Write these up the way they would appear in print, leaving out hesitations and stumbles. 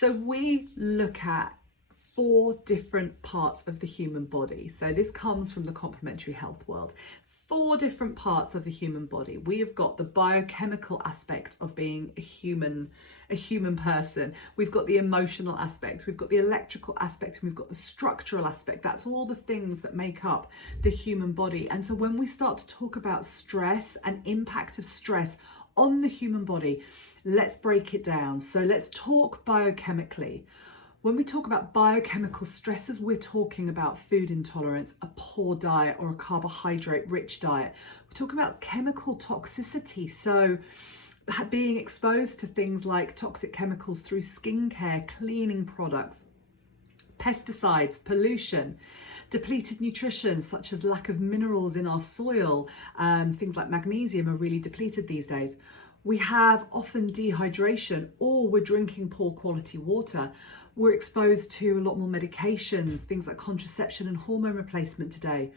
So we look at 4 different parts of the human body. So this comes from the complementary health world. 4 different parts of the human body. We have got the biochemical aspect of being a human person. We've got the emotional aspect, we've got the electrical aspect, and we've got the structural aspect. That's all the things that make up the human body. And so when we start to talk about stress and impact of stress on the human body, let's break it down. So let's talk biochemically. When we talk about biochemical stresses, we're talking about food intolerance, a poor diet, or a carbohydrate-rich diet. We're talking about chemical toxicity, so being exposed to things like toxic chemicals through skincare, cleaning products, pesticides, pollution, depleted nutrition such as lack of minerals in our soil. Things like magnesium are really depleted these days. We have often dehydration, or we're drinking poor quality water. We're exposed to a lot more medications, things like contraception and hormone replacement today,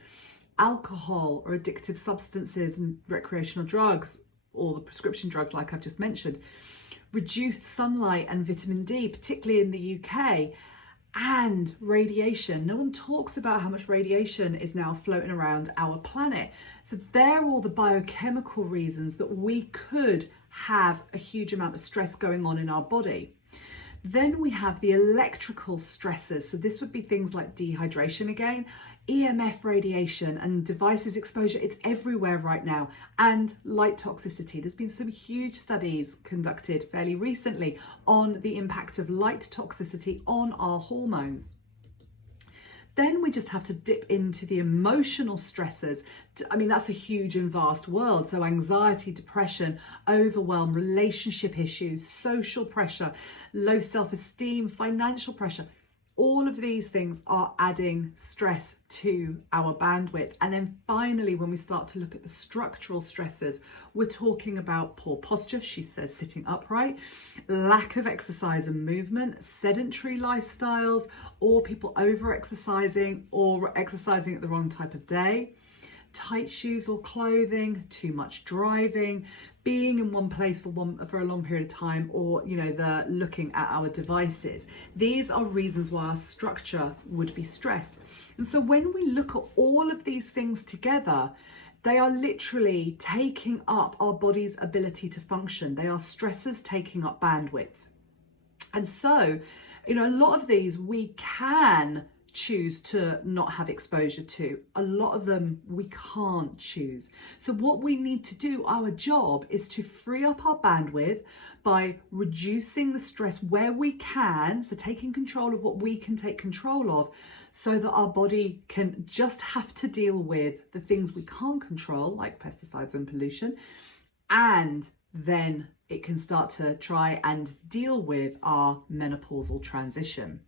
alcohol or addictive substances and recreational drugs, or the prescription drugs like I've just mentioned, reduced sunlight and vitamin D, particularly in the UK, and radiation. No one talks about how much radiation is now floating around our planet. So they're all the biochemical reasons that we could have a huge amount of stress going on in our body. Then we have the electrical stressors. So this would be things like dehydration again, EMF radiation and devices exposure. It's everywhere right now. And light toxicity. There's been some huge studies conducted fairly recently on the impact of light toxicity on our hormones. Then we just have to dip into the emotional stressors. I mean, that's a huge and vast world. So anxiety, depression, overwhelm, relationship issues, social pressure, low self-esteem, financial pressure. All of these things are adding stress to our bandwidth. And then finally, when we start to look at the structural stresses, we're talking about poor posture, she says sitting upright, lack of exercise and movement, sedentary lifestyles, or people over-exercising or exercising at the wrong type of day, tight shoes or clothing, too much driving, being in one place for a long period of time, or the looking at our devices. These are reasons why our structure would be stressed. And so when we look at all of these things together, they are literally taking up our body's ability to function. They are stressors taking up bandwidth. And so, a lot of these we can choose to not have exposure to. A lot of them we can't choose. So what we need to do, our job, is to free up our bandwidth by reducing the stress where we can, so taking control of what we can take control of, so that our body can just have to deal with the things we can't control, like pesticides and pollution, and then it can start to try and deal with our menopausal transition.